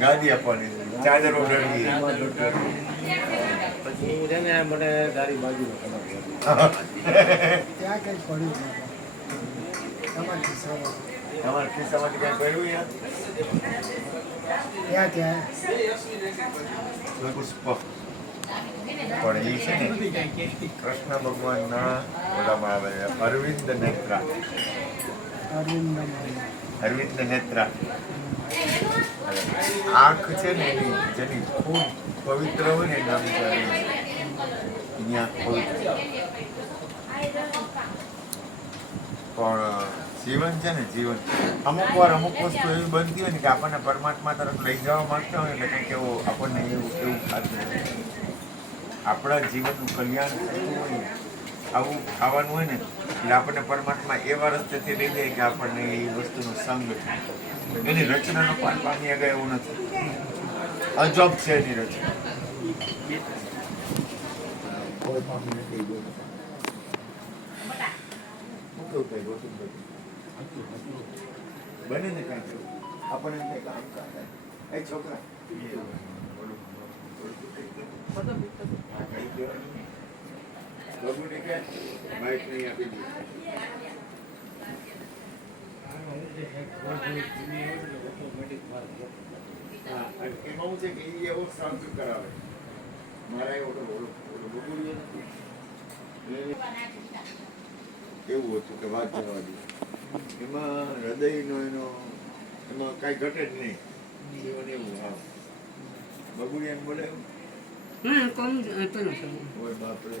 ગાદી આપવાની ચાદર ઓઢાડી પછી છે ને મને તારી બાજુમાં તમારી ત્યાં કંઈક પડ્યું છે. તમારા ખિસ્સામાં. તમારા ખિસ્સામાંથી કઈ પડ્યું યાર ત્યાં પુષ્પ પણ એ છે ને કૃષ્ણ ભગવાનના ઓલામાં આવે છે અરવિંદ નેત્રા અરવિંદ નેત્રા આંખ છે ને એની જેની ખૂબ પવિત્ર હોય ને નામ છે એની આંખ પવિત્ર પણ જીવન છે ને જીવન અમુક વાર અમુક વસ્તુ એવી બનતી હોય ને કે આપણને પરમાત્મા તરફ લઈ જવા માંગતા હોય એટલે કંઈક એવું આપણને એવું ખાતું આપણા જીવનનું કલ્યાણ થતું હોય આવું ખાવાનું હોય ને એટલે આપણને પરમાત્મા એવા રસ્તેથી લઈ જાય કે આપણને એ વસ્તુનો સંગ એની રચનાનો પામી આગળ એવું નથી અજબ છે એની રચના બને ને કઈ આપણને કઈ કામ કરે એ છોકરા બબુને કે બાઈક નહીં આપી દીધી હા એમાં હું છે કે એ એવો સાઉન્ડ કરાવે મારા એવો બબુડીઓ નથી એવું હતું કે વાત જવા દે એમાં હૃદયનો એનો એમાં કાંઈ ઘટે જ નહીં જીવન એવું હા બબુડિયાને બોલે કોણ ઓય બાપરે